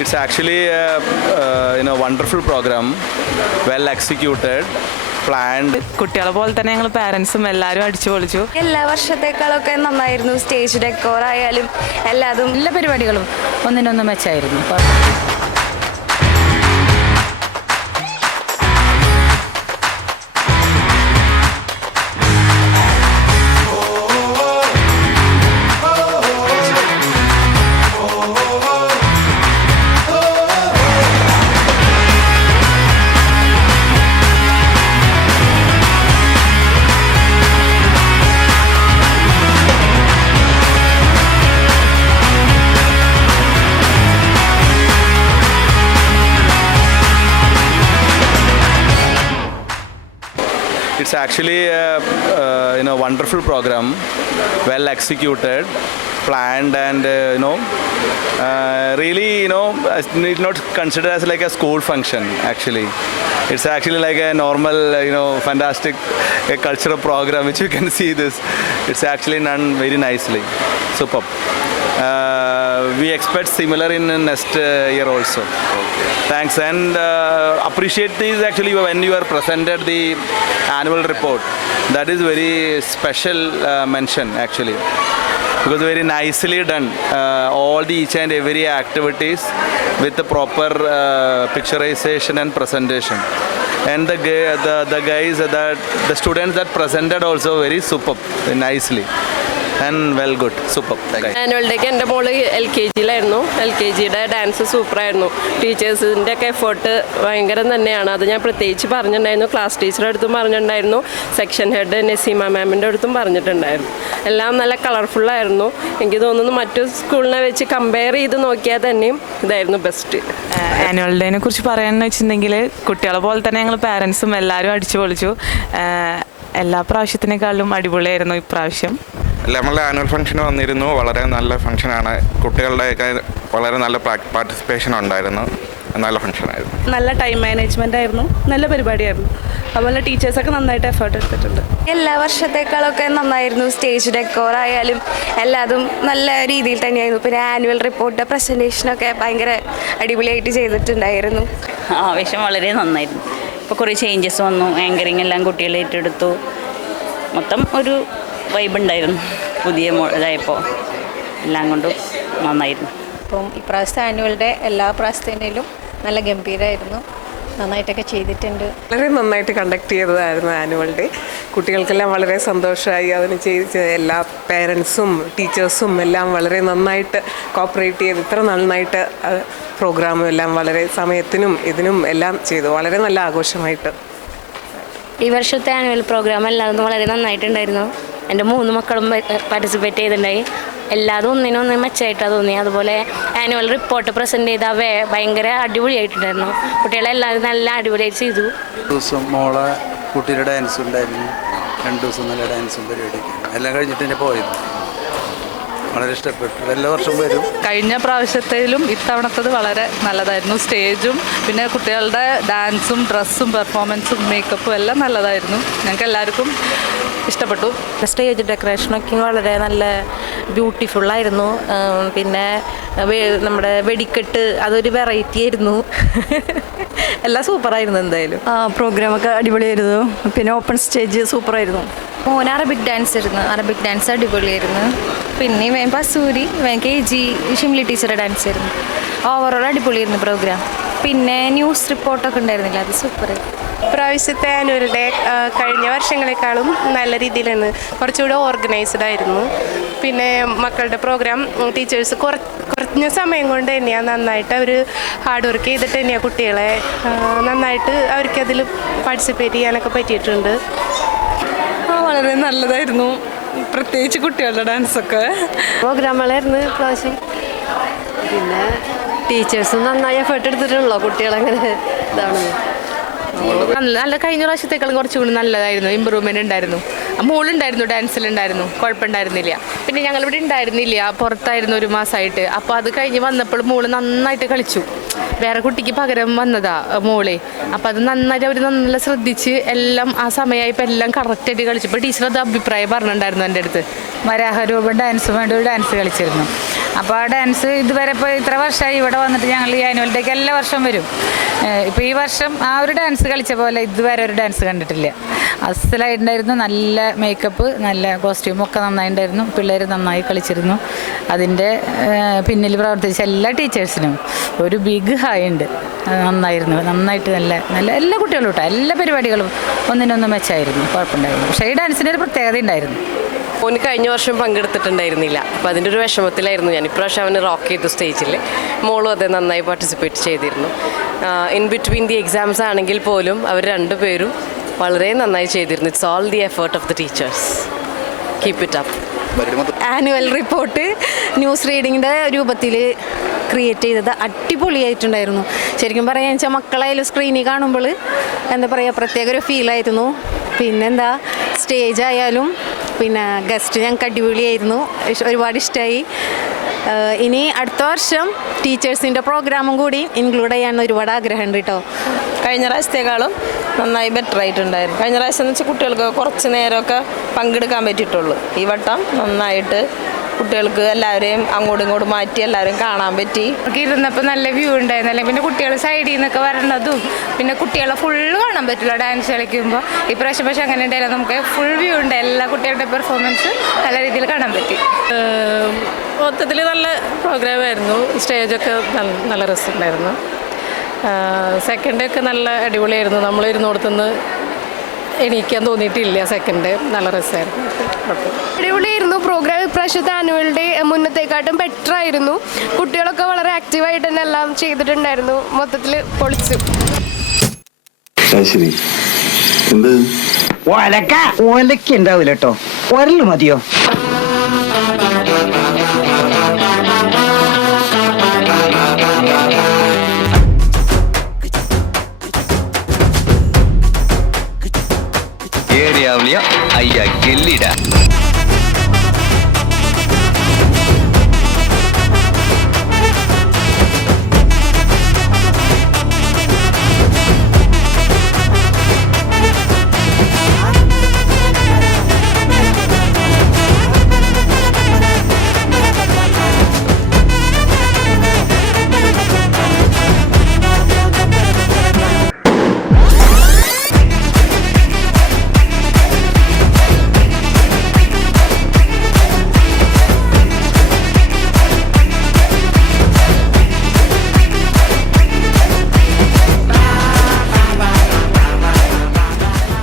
It's actually a wonderful program, well executed, planned. കുട്ടികളെ പോലെ തന്നെ ഞങ്ങൾ പാരൻസും എല്ലാവരും അടിച്ചു പൊളിച്ചു. എല്ലാ വർഷത്തേക്കാളൊക്കെ നന്നായിരുന്നു. സ്റ്റേജ് ഡെക്കോർ ആയാലും എല്ലാതും എല്ലാ പരിപാടികളും ഒന്നിനൊന്ന് മെച്ചമായിരുന്നു. It's actually a wonderful program, well executed, planned, and really it's not considered as like a school function. Actually, it's actually like a normal fantastic cultural program which you can see this. It's actually done very nicely, superb. We expect similar in next year also. Thanks, and appreciate this actually when you are presented the annual report. That is very special mention actually, because very nicely done. All the each and every activities with the proper picturization and presentation. And the guys the students that presented also very superb, nicely. And well good, superb. Annual ഡേക്ക് എൻ്റെ മോള് LKG-യിലായിരുന്നു. LKG-യുടെ dance സൂപ്പറായിരുന്നു. ടീച്ചേഴ്സിൻ്റെ ഒക്കെ effort ഭയങ്കരം തന്നെയാണ്. അത് ഞാൻ പ്രത്യേകിച്ച് പറഞ്ഞിട്ടുണ്ടായിരുന്നു. ക്ലാസ് ടീച്ചറുടെ അടുത്തും പറഞ്ഞിട്ടുണ്ടായിരുന്നു. സെക്ഷൻ ഹെഡ് നസീമ മാമിൻ്റെ അടുത്തും പറഞ്ഞിട്ടുണ്ടായിരുന്നു. എല്ലാം നല്ല കളർഫുള്ളായിരുന്നു. എനിക്ക് തോന്നുന്നു മറ്റു സ്കൂളിനെ വെച്ച് കമ്പയർ ചെയ്ത് നോക്കിയാൽ തന്നെയും ഇതായിരുന്നു ബെസ്റ്റ്. ആനുവൽ ഡേനെ കുറിച്ച് പറയാമെന്ന് വെച്ചിട്ടുണ്ടെങ്കിൽ കുട്ടികളെ പോലെ തന്നെ ഞങ്ങൾ പാരൻസും എല്ലാവരും അടിച്ചു പൊളിച്ചു. എല്ലാ പ്രാവശ്യത്തിനേക്കാളും അടിപൊളിയായിരുന്നു ഇപ്രാവശ്യം. നമ്മളുടെ ആനുവൽ ഫംഗ്ഷൻ വന്നിരുന്നു. വളരെ നല്ല ഫംഗ്ഷനാണ്. കുട്ടികളുടെയൊക്കെ വളരെ നല്ല പാർട്ടിസിപ്പേഷൻ ഉണ്ടായിരുന്നു. നല്ല ഫംഗ്ഷനായിരുന്നു. നല്ല ടൈം മാനേജ്മെൻ്റ് ആയിരുന്നു. നല്ല പരിപാടിയായിരുന്നു. അതുപോലെ ടീച്ചേഴ്സൊക്കെ നന്നായിട്ട് എഫേർട്ട് എടുത്തിട്ടുണ്ട്. എല്ലാ വർഷത്തേക്കാളൊക്കെ നന്നായിരുന്നു. സ്റ്റേജ് ഡെക്കോർ ആയാലും എല്ലാതും നല്ല രീതിയിൽ തന്നെയായിരുന്നു. പിന്നെ ആനുവൽ റിപ്പോർട്ട് പ്രസൻറ്റേഷനൊക്കെ ഭയങ്കര അടിപൊളിയായിട്ട് ചെയ്തിട്ടുണ്ടായിരുന്നു. ആവേശം വളരെ നന്നായിരുന്നു. ഇപ്പോൾ കുറേ ചേഞ്ചസ് വന്നു. ആങ്കറിങ് എല്ലാം കുട്ടികളെ ഏറ്റെടുത്തു. മൊത്തം ഒരു വൈബ് ഉണ്ടായിരുന്നു. പുതിയ ഇതായപ്പോൾ എല്ലാം കൊണ്ടും നന്നായിരുന്നു. അപ്പം ഇപ്രാവശ്യത്തെ ആനുവൽ എല്ലാ പ്രാവശ്യത്തേലും നല്ല ഗംഭീരമായിരുന്നു. നന്നായിട്ടൊക്കെ ചെയ്തിട്ടുണ്ട്. വളരെ നന്നായിട്ട് കണ്ടക്ട് ചെയ്തതായിരുന്നു ആനുവൽ ഡേ. കുട്ടികൾക്കെല്ലാം വളരെ സന്തോഷമായി. അതിന് ചെയ്ത് എല്ലാ പേരൻസും ടീച്ചേഴ്സും എല്ലാം വളരെ നന്നായിട്ട് കോപ്പറേറ്റ് ചെയ്ത് ഇത്ര നന്നായിട്ട് പ്രോഗ്രാമും എല്ലാം വളരെ സമയത്തിനും ഇതിനും എല്ലാം ചെയ്തു. വളരെ നല്ല ആഘോഷമായിട്ട്. ഈ വർഷത്തെ ആനുവൽ പ്രോഗ്രാം എല്ലാതും വളരെ നന്നായിട്ടുണ്ടായിരുന്നു. എൻ്റെ 3 മക്കളും പാർട്ടിസിപ്പേറ്റ് ചെയ്തിട്ടുണ്ടായി. എല്ലാതും ഒന്നിനൊന്ന് മെച്ചമായിട്ടാണ് തോന്നി. അതുപോലെ ആനുവൽ റിപ്പോർട്ട് പ്രസൻറ്റ് ചെയ്ത ഭയങ്കര അടിപൊളിയായിട്ടുണ്ടായിരുന്നു. കുട്ടികളെല്ലാവരും നല്ല അടിപൊളിയായിട്ട് ചെയ്തു. ദിവസം മോളെ കുട്ടിയുടെ ഡാൻസ് ഉണ്ടായിരുന്നു. 2 ദിവസം നല്ല ഡാൻസും പരിപാടിയൊക്കെയാണ്. എല്ലാം കഴിഞ്ഞിട്ട് തന്നെ പോയത്. വളരെ ഇഷ്ടപ്പെട്ടു. എല്ലാ വർഷവും വരും. കഴിഞ്ഞ പ്രാവശ്യത്തിലും ഇത്തവണത്തത് വളരെ നല്ലതായിരുന്നു. സ്റ്റേജും പിന്നെ കുട്ടികളുടെ ഡാൻസും ഡ്രസ്സും പെർഫോമൻസും മേക്കപ്പും എല്ലാം നല്ലതായിരുന്നു. ഞങ്ങൾക്ക് എല്ലാവർക്കും ഇഷ്ടപ്പെട്ടു. സ്റ്റേജ് ഡെക്കറേഷനൊക്കെ വളരെ നല്ല ബ്യൂട്ടിഫുള്ളായിരുന്നു. പിന്നെ നമ്മുടെ വെടിക്കെട്ട് അതൊരു വെറൈറ്റി ആയിരുന്നു. എല്ലാം സൂപ്പറായിരുന്നു. എന്തായാലും പ്രോഗ്രാമൊക്കെ അടിപൊളിയായിരുന്നു. പിന്നെ ഓപ്പൺ സ്റ്റേജ് സൂപ്പറായിരുന്നു. മോൻ അറബിക് ഡാൻസ് ആയിരുന്നു. അറബിക് ഡാൻസ് അടിപൊളിയായിരുന്നു. പിന്നെ വേൻ പസൂരി KG ഷിംലി ടീച്ചറുടെ ഡാൻസ് ആയിരുന്നു. ഓവറോൾ അടിപൊളിയായിരുന്നു പ്രോഗ്രാം. പിന്നെ ന്യൂസ് റിപ്പോർട്ടൊക്കെ ഉണ്ടായിരുന്നില്ല, അത് സൂപ്പർ. ഇപ്രാവശ്യത്തെ ആനുവൽ ഡേ കഴിഞ്ഞ വർഷങ്ങളെക്കാളും നല്ല രീതിയിലാണ്. കുറച്ചുകൂടെ ഓർഗനൈസ്ഡ് ആയിരുന്നു. പിന്നെ മക്കളുടെ പ്രോഗ്രാം ടീച്ചേഴ്സ് കുറഞ്ഞ സമയം കൊണ്ട് തന്നെയാണ് നന്നായിട്ട് അവർ ഹാർഡ് വർക്ക് ചെയ്തിട്ട് തന്നെയാണ് കുട്ടികളെ നന്നായിട്ട് അവർക്കതിൽ പാർട്ടിസിപ്പേറ്റ് ചെയ്യാനൊക്കെ പറ്റിയിട്ടുണ്ട്. വളരെ നല്ലതായിരുന്നു. പ്രത്യേകിച്ച് കുട്ടികളുടെ ഡാൻസൊക്കെ പ്രോഗ്രാമുകളായിരുന്നു പ്രാവശ്യം. പിന്നെ ടീച്ചേഴ്സും നന്നായി എഫേർട്ട് എടുത്തിട്ടുള്ളൂ കുട്ടികളെങ്ങനെ ഇതാണ്. നല്ല കഴിഞ്ഞ പ്രാവശ്യത്തേക്കാളും കുറച്ചുകൂടി നല്ലതായിരുന്നു. ഇമ്പ്രൂവ്മെൻ്റ് ഉണ്ടായിരുന്നു. മോളുണ്ടായിരുന്നു, ഡാൻസിലുണ്ടായിരുന്നു, കുഴപ്പമുണ്ടായിരുന്നില്ല. പിന്നെ ഞങ്ങളിവിടെ ഉണ്ടായിരുന്നില്ല, പുറത്തായിരുന്നു 1 മാസമായിട്ട്. അപ്പോൾ അത് കഴിഞ്ഞ് വന്നപ്പോൾ മോള് നന്നായിട്ട് കളിച്ചു. വേറെ കുട്ടിക്ക് പകരം വന്നതാ മോളെ. അപ്പോൾ അത് നന്നായിട്ട് അവർ നല്ല ശ്രദ്ധിച്ച് എല്ലാം ആ സമയമായപ്പോൾ എല്ലാം കറക്റ്റായിട്ട് കളിച്ചു. ഇപ്പോൾ ടീച്ചർ അത് അഭിപ്രായം പറഞ്ഞിട്ടുണ്ടായിരുന്നു എൻ്റെ അടുത്ത്. വരാഹരൂപ ഡാൻസും വേണ്ടി ഒരു ഡാൻസ് കളിച്ചിരുന്നു. അപ്പോൾ ആ ഡാൻസ് ഇതുവരെ ഇപ്പോൾ ഇത്ര വർഷമായി ഇവിടെ വന്നിട്ട് ഞങ്ങൾ ഈ ആനുവൽ ഡേക്ക് എല്ലാ വർഷവും വരും. ഇപ്പോൾ ഈ വർഷം ആ ഒരു ഡാൻസ് കളിച്ച പോലെ ഇതുവരെ ഒരു ഡാൻസ് കണ്ടിട്ടില്ല. അസലായിട്ടുണ്ടായിരുന്നു. നല്ല മേക്കപ്പ്, നല്ല കോസ്റ്റ്യൂമൊക്കെ നന്നായിട്ടുണ്ടായിരുന്നു. പിള്ളേർ നന്നായി കളിച്ചിരുന്നു. അതിൻ്റെ പിന്നിൽ പ്രവർത്തിച്ച എല്ലാ ടീച്ചേഴ്സിനും ഒരു ബിഗ് ഹായ് ഉണ്ട്. നന്നായിരുന്നു, നന്നായിട്ട് നല്ല നല്ല എല്ലാ കുട്ടികളും കേട്ടോ, എല്ലാ പരിപാടികളും ഒന്നിനൊന്നും മെച്ചമായിരുന്നു, കുഴപ്പമുണ്ടായിരുന്നു. പക്ഷേ ഈ ഡാൻസിൻ്റെ ഒരു പ്രത്യേകത ഉണ്ടായിരുന്നു. ഓന് കഴിഞ്ഞ വർഷം പങ്കെടുത്തിട്ടുണ്ടായിരുന്നില്ല, അപ്പോൾ അതിൻ്റെ ഒരു വിഷമത്തിലായിരുന്നു ഞാൻ. ഇപ്രാവശ്യം അവന് റോക്ക് ചെയ്തു സ്റ്റേജിൽ. മോളും അതേ നന്നായി പാർട്ടിസിപ്പേറ്റ് ചെയ്തിരുന്നു. ഇൻ ബിറ്റ്വീൻ ദി എക്സാംസ് ആണെങ്കിൽ പോലും അവർ രണ്ടുപേരും വളരെ നന്നായി ചെയ്തിരുന്നു. It's all the effort of the teachers. Keep it up. Annual report news റീഡിങ്ങിൻ്റെ രൂപത്തിൽ ക്രിയേറ്റ് ചെയ്തത് അടിപൊളിയായിട്ടുണ്ടായിരുന്നു. ശരിക്കും പറയാന്ന് വെച്ചാൽ മക്കളായാലും സ്ക്രീനിൽ കാണുമ്പോൾ എന്താ പറയുക, പ്രത്യേക ഒരു ഫീലായിരുന്നു. പിന്നെന്താ, സ്റ്റേജ് ആയാലും പിന്നെ ഗസ്റ്റ് ഞങ്ങൾക്ക് അടിപൊളിയായിരുന്നു, ഒരുപാട് ഇഷ്ടമായി. ഇനി അടുത്ത വർഷം ടീച്ചേഴ്സിൻ്റെ പ്രോഗ്രാമും കൂടി ഇൻക്ലൂഡ് ചെയ്യാൻ ഒരുപാട് ആഗ്രഹമുണ്ട് കേട്ടോ. കഴിഞ്ഞ പ്രാവശ്യത്തെക്കാളും നന്നായി ബെറ്റർ ആയിട്ടുണ്ടായിരുന്നു. കഴിഞ്ഞ പ്രാവശ്യം എന്ന് വെച്ചാൽ കുട്ടികൾക്ക് കുറച്ച് നേരമൊക്കെ പങ്കെടുക്കാൻ പറ്റിയിട്ടുള്ളൂ. ഈ വട്ടം നന്നായിട്ട് കുട്ടികൾക്ക് എല്ലാവരെയും അങ്ങോട്ടും ഇങ്ങോട്ടും മാറ്റി എല്ലാവരെയും കാണാൻ പറ്റി. നമുക്ക് ഇരുന്നപ്പോൾ നല്ല വ്യൂ ഉണ്ടായിരുന്നു. അല്ലെങ്കിൽ പിന്നെ കുട്ടികൾ സൈഡിൽ നിന്നൊക്കെ വരണതും പിന്നെ കുട്ടികളെ ഫുള്ള് കാണാൻ പറ്റില്ല ഡാൻസ് കളിക്കുമ്പോൾ. ഇപ്രാവശ്യം പക്ഷേ അങ്ങനെ ഉണ്ടായില്ല, നമുക്ക് ഫുൾ വ്യൂ ഉണ്ട്. എല്ലാ കുട്ടികളുടെ പെർഫോമൻസ് നല്ല രീതിയിൽ കാണാൻ പറ്റി. മൊത്തത്തിൽ നല്ല പ്രോഗ്രാമായിരുന്നു. സ്റ്റേജൊക്കെ നല്ല രസമുണ്ടായിരുന്നു. സെക്കൻഡ് ഒക്കെ നല്ല അടിപൊളിയായിരുന്നു. നമ്മൾ ഇരുന്നോടത്തുനിന്ന് എണീക്കാൻ തോന്നിയിട്ടില്ല. സെക്കൻഡ് നല്ല രസമായിരുന്നു, അടിപൊളിയായിരുന്നു പ്രോഗ്രാം. ഇപ്രാവശ്യത്തെ ആനുവൽ ഡേ മുന്നത്തേക്കാട്ടും ബെറ്റർ ആയിരുന്നു. കുട്ടികളൊക്കെ വളരെ ആക്റ്റീവായിട്ട് തന്നെ എല്ലാം ചെയ്തിട്ടുണ്ടായിരുന്നു. മൊത്തത്തിൽ പൊളിച്ചു. ശരി, എന്ത് ഒലക്ക ഉണ്ടാവില്ല കേട്ടോ, ഒരല് മതിയോ?